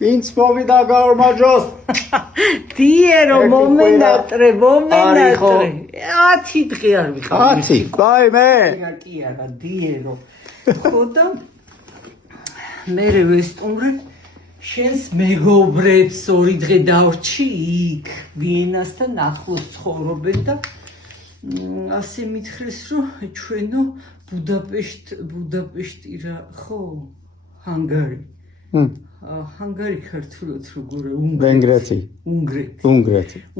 ვინც მოვიდა გორმაჯოს დიერო მომენატრე 10 დღე არ ვიყავ 10 ვაიმე კი არა დიერო ხო და მე ვესტუმრე შენს მეგობრებს 2 დღე დავრჩი იქ ვიენასთან ახლოს ცხოვრობენ და ასე მითხრეს რომ ჩვენო ბუდაპეშტი რა ხო ჰანგარი ჰანგარი ქართულად როგორია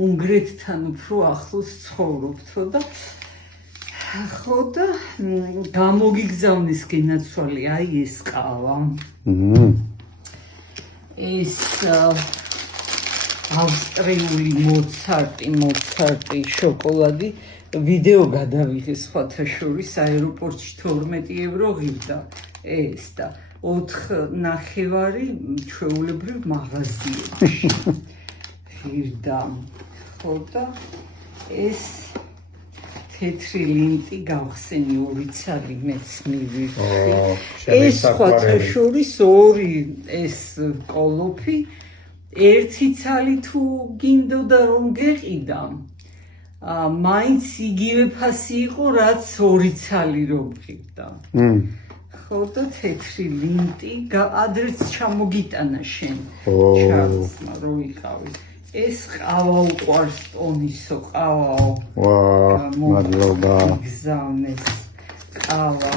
უნგრეთთან უფრო ახლოს ცხოვრობთო და ხო და გამოგიგზავნეს გენაცვალე აი ეს ყავა ეს ავსტრიული მოცარტი შოკოლადი ვიდეო გადავიღე სხვათა შორის აეროპორტში 12 ევრო ღირდა ეს და 4.5 ჩვეულებრივ მაღაზიებში ღირდა ხო და ეს თეთრი ლინტი გავხსენი 2 ცალი მეც მივიღე ეს სხვათა შორის 2 ეს კოლოფი 1 ცალი თუ გინდოდა რომ გეყიდა მაინც იგივე ფასი იყო რაც 2 ცალი რომ გიყიდა ხო და თეთრი ლინტი ადრეც ჩამოგიტანა შენ ჩარლზმა რო იყავი ეს ყავა უყვარს ტონისო ყავაო მადლობა გზავნეს ყავა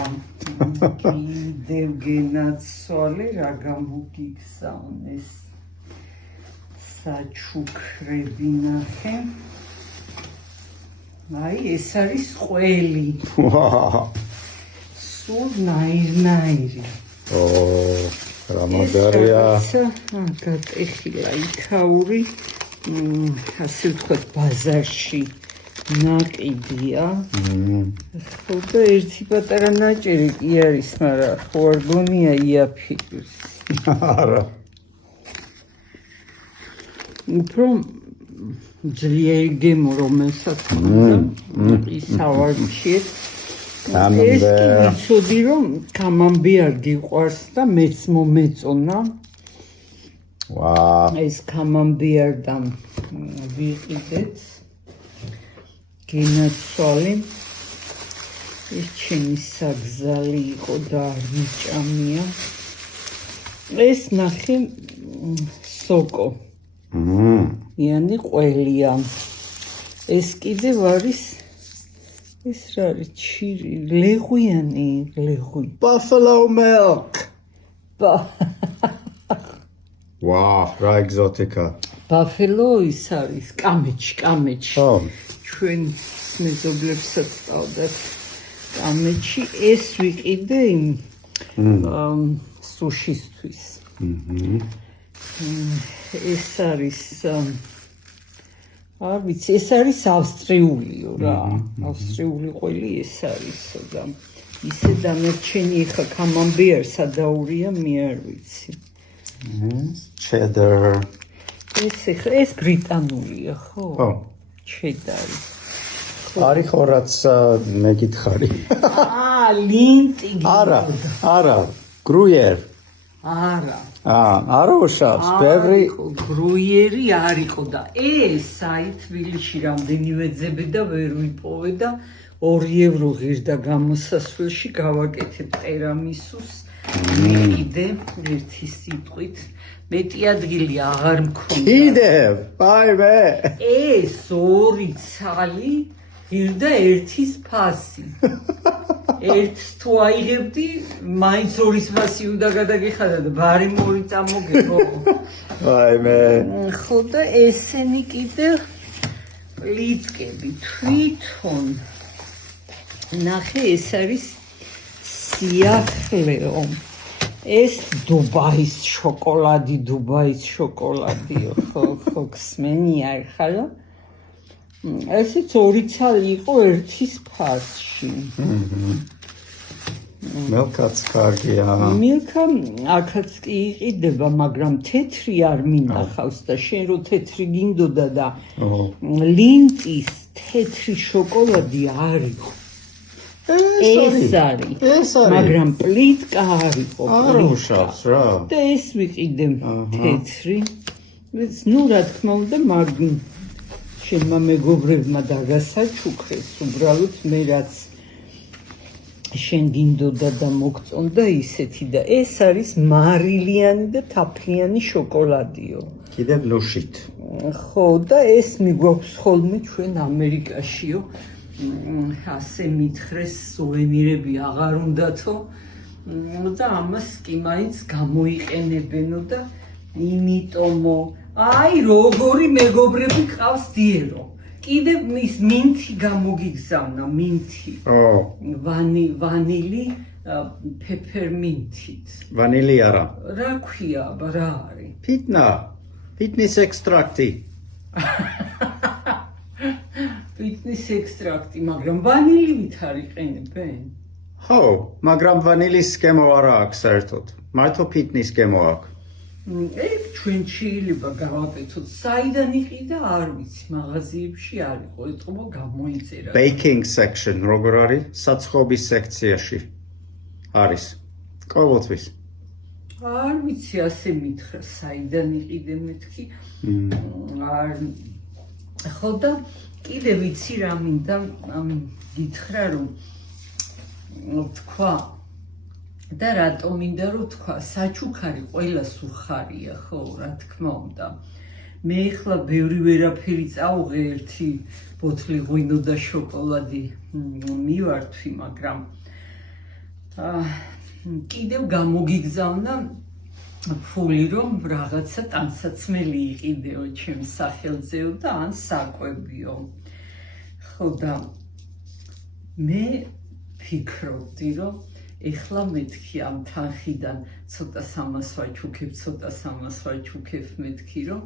კიდევ გენაცვალე რა გამოგიგზავნეს საჩუქრები ნახე აი ეს არის ყველი სულ ნაირ-ნაირი რა მაგარია გატეხილა იქაური ასე ვთქვათ ბაზარში ნაკიდია ხო და ერთი პატარა ნაჭერი კი არის მაგრამ ხო არ გონია იაფირის არა უფრო ძლიერი გემო რომელსაც ხონდა ის ავარჩიეთ ეს კი ვიცოდი რომ კამამბიარ გიყვარს და მეც მომეწონა ეს კამამბიარ და ვიყიდეთ გენაცვალე ეს ჩემი საგზალი იყო და არ მიჭამია ეს ნახე სოკო იანი ყველია ეს კიდევ არის ეს რა არის ჩირი ლეღვიანი ლეღვი buffalo milk რა ეგზოტიკა buffalo ის არის კამეჩი ჩვენ მეზობლებსაც წავდათ კამეჩი ეს ვიყიდე სუშისთვის ეს არის არ ვიცი ეს არის ავსტრიულიო რა ავსტრიული ყველი ეს არისო და ისე დამერჩენი ხა კამამბიარს ადაურია მე არ ვიცი cheddar ეს ბრიტანულია ხო cheddar არის ხო რაც მეკითხარი ლინტი არა gruyere არა უშავს ბევრი გრუიერი არ იყო და ეს აი თბილისში რამდენიმე ძებე და ვერ ვიპოვე და 2 ევრო ღირდა გამოსასვლელში გავაკეთებ ტერამისუს კიდე ერთი სიტყვით მეტი ადგილი აღარ მქონდა კიდევ ვაიმე ეს 2 ცალი ღირდა 1-ის ფასი ერთ თუ აიღებდი მაინც 2-ის ფასი უნდა გადაგიხადა და ბარი მორი წამოგებო ვაიმე ხო და ესენი კიდე პლიტკები თვითონ ნახე ეს არის სიახლეო ეს დუბაის შოკოლადიო ხო გსმენია ხალხო ესეც 2 ცალი იყო 1-ის ფასში მილკაც კარგია მილკა აქაც კი იყიდება მაგრამ თეთრი არ მინახავს და შენ რო თეთრი გინდოდა და ლინტის თეთრი შოკოლადი არ იყო ეს არის მაგრამ პლიტკა არისო არ უშავს რა და ეს ვიყიდე თეთრი ნუ რა თქმა უნდა მაგრამ შემმა მეგობრებმა დაგასაჩუქრეს უბრალოდ მე რაც შენ გინდოდა და მოგწონდა ისეთი და ეს არის მარილიანი და თაფლიანი შოკოლადიო კიდევ ნუშით ხო და ეს მიგვაქვს ხოლმე ჩვენ ამერიკაშიო ასე მითხრეს სუვენირები აღარ უნდათო და ამას კი მაინც გამოიყენებენო და იმიტომო აი როგორი მეგობრები ყავს დიერო კიდევ მის მინთი გამოგიგზავნა მინთი ვანილი პეპერმინთით ვანილი არა რა ქვია რა არის ფიტნეს ექსტრაქტი ფიტნეს ექსტრაქტი მაგრამ ვანილივით არ იყენებენ ხო მაგრამ ვანილის გემო არა აქვს საერთოდ მარტო ფიტნეს გემო აქვს ეგ ჩვენ შეიძლება გავაკეთოთ საიდან იყიდა არ ვიცი მაღაზიებში არ იყო ეთყობა გამოიწერა baking section როგორ არის საცხობის სექციაში არის ყოველთვის არ ვიცი ასე მითხრა საიდან იყიდე მეთქი არ ხო და კიდე ვიცი რა მინდა გითხრა რომ თქვა და რატომ მინდა რომ თქვა საჩუქარი ყველას უხარია ხო რა თქმა უნდა მე ახლა ბევრი ვერაფერი წავუღე ერთი ბოთლი ღვინო და შოკოლადი მივართვი მაგრამ კიდევ გამოგიგზავნა ფული რომ რაღაცა ტანსაცმელი იყიდეო ჩემ სახელზეო და ან საკვებიო ხო და მე ფიქრობდი რომ ეხლა მეთქი ამ თანხიდან ცოტა სამას ვაჩუქებ მეთქი რომ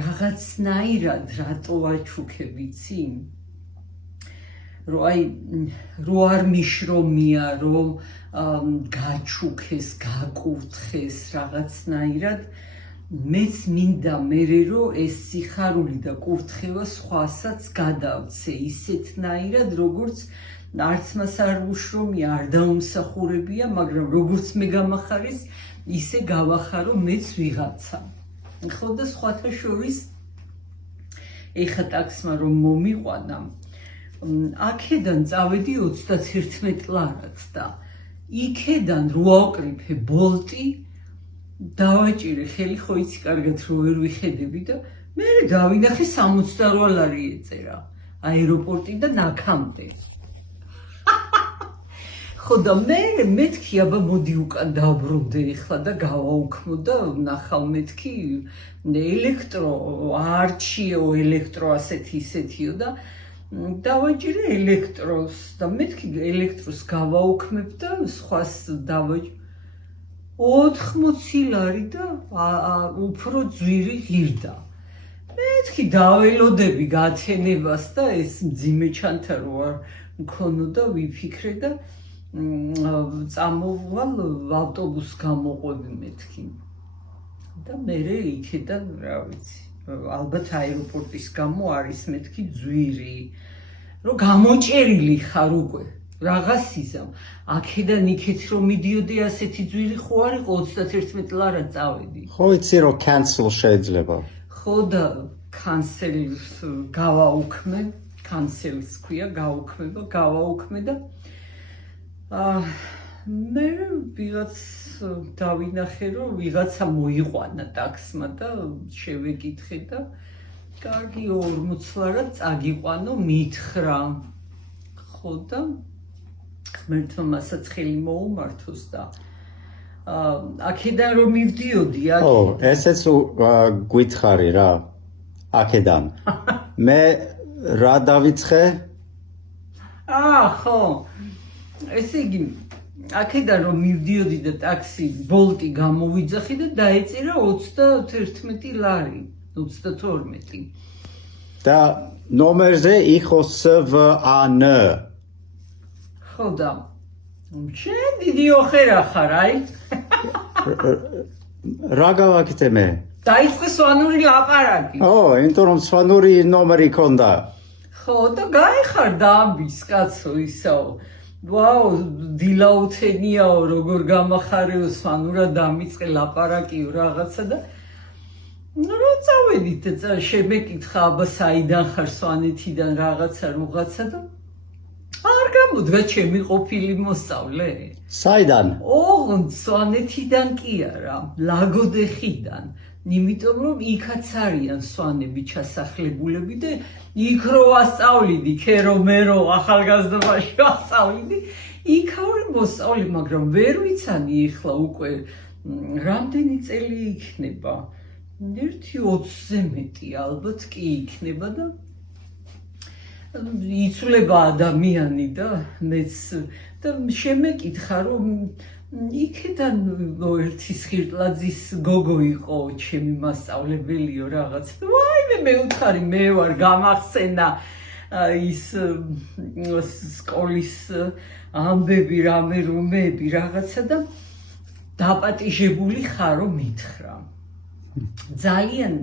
რაღაცნაირად რატო ვაჩუქებ ვიცი რომ აი რო არ მიშრომია რომ გაჩუქეს გაკურთხეს რაღაცნაირად მეც მინდა მერე რომ ეს სიხარული და კურთხევა სხვასაც გადავცე ისეთნაირად როგორც არც მას არ უშრომია არ დაუმსახურებია მაგრამ როგორც მე გამახარეს ისე გავახარო მეც ვიღაცა ხო და სხვათა შორის ეხა ტაქსმა რომ მომიყვანა აქედან წავედი 31 ლარად და იქედან რო ავკრიფე ბოლტი დავაჭირე ხელი ხო იცი კარგად რო ვერ ვიხედები და მე დავინახე 68 ლარი ეწერა აეროპორტიდან აქამდე ხო და მე მეთქი აბა მოდი უკან დავბრუნდე ეხლა და გავაუქმო და ნახავ მეთქი ელექტრო არჩიო ელექტრო ასეთი ისეთიო და დავაჭირე ელექტროს და მეთქი ელექტროს გავაუქმებ და სხვას დავაჭირე 80 ლარი და უფრო ძვირი ღირდა მეთქი დაველოდები გათენებას და ეს მძიმე ჩანთა რო არ მქონოდა ვიფიქრე და წამოვალ ავტობუს გამოყვები მეთქი და მერე იქედან რა ვიცი ალბათ აეროპორტის გამო არის მეთქი ძვირი რომ გამოჭერილი ხარ უკვე რაღაც იზამ აქედან იქეთ რომ მიდიოდი ასეთი ძვირი ხო არ იყო 31 ლარად წავედი ხო იცი რომ cancel შეიძლება ხო და cancel-ს გავაუქმე cancel-ს ქვია გავაუქმე და მე ვიღაც დავინახე რომ ვიღაცა მოიყვანა ტაქსმა და შევეკითხე და კარგი 40 ლარად წაგიყვანო მითხრა ხო და ღმერთმა მასაც ხელი მოუმართოს და აქედან რომ მივდიოდი ო ესეც გვითხარი რა აქედან მე რა დავიცხე ხო ესე იგი აქედან რომ მივდიოდი და ტაქსი ბოლტი გამოვიძახი და დაეწერა 31 ლარი 32 და ნომერზე იყო SVAN ხო და შენ დიდი ოხერა ხარ აი რა გავაკეთე მე დაიწყე სვანური ლაპარაკი ო იმიტომ რომ სვანური ნომერი ქონდა ხო და გაიხარდა ამბის კაცო ისაო ვაუ დილაუთენიაო როგორ გამახარეო სვანურა დამიწყე ლაპარაკიო რაღაცა და რა წავედით შემეკითხა აბა საიდან ხარ სვანეთიდან რაღაცა რუღაცა და არ გამოდგა ჩემი ყოფილი მოსწავლე საიდან? ოღონდ სვანეთიდან კი არა ლაგოდეხიდან იმიტომ რომ იქაც არიან სვანები ჩასახლებულები და იქ რო ვასწავლიდი ქერო მერო ახალგაზრდობაში ვასწავლიდი იქ არის მოსწავლე მაგრამ ვერ ვიცანი ეხლა უკვე რამდენი წელი იქნება 1-20-ზე მეტი ალბათ კი იქნება და იცვლება ადამიანი და მეც და შემეკითხა რომ იქიდან ერთი სხირტლაძის გოგო იყო ჩემი მასწავლებელიო რაღაც ვაიმე მე უთხარი მე ვარ გამახსენა ის სკოლის ამბები რამე რომები რაღაცა და დაპატიჟებული ხარო მითხრა ძალიან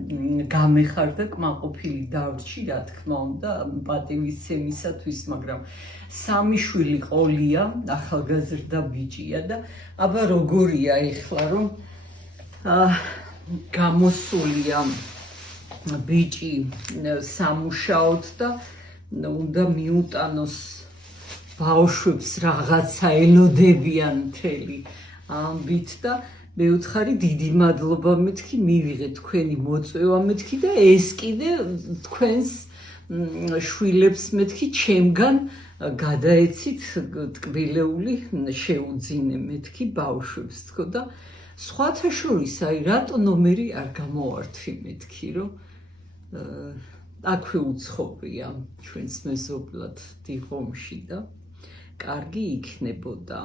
გამეხარდა კმაყოფილი დავრჩი რა თქმა უნდა პატივისცემისათვის მაგრამ სამი შვილი ყოლია ახალგაზრდა ბიჭია და აბა როგორია ეხლა რომ გამოსულია ბიჭი სამუშაოდ და უნდა მიუტანოს ბავშვებს რაღაცა ელოდებიან მთელი ამბით და მე უთხარი დიდი მადლობა მეთქი მივიღეთ თქვენი მოწვევა მეთქი და ეს კიდე თქვენს შვილებს მეთქი ჩემგან გადაეცით ტკბილეული შეუძინე მეთქი ბავშვებს თქო და სხვათა შორის აი რატო ნომერი არ გამოვართვი მეთქი რომ აქვე უცხობია ჩვენს მეზობლად დიღომში და კარგი იქნებოდა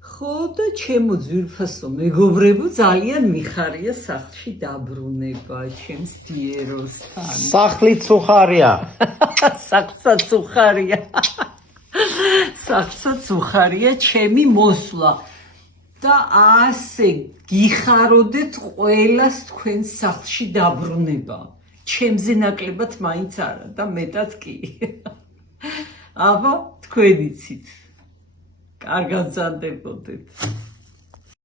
ხო და ჩემო ძვირფასო მეგობრებო ძალიან მიხარია სახლში დაბრუნება ჩემს დიეროსთან სახლიც უხარია სახლსაც უხარია სახლსაც უხარია ჩემი მოსვლა და ასე გიხაროდეთ ყველას თქვენ სახლში დაბრუნება ჩემზე ნაკლებად მაინც არა და მეტად კი აბა თქვენ იცით კარგად მზადდებოდეთ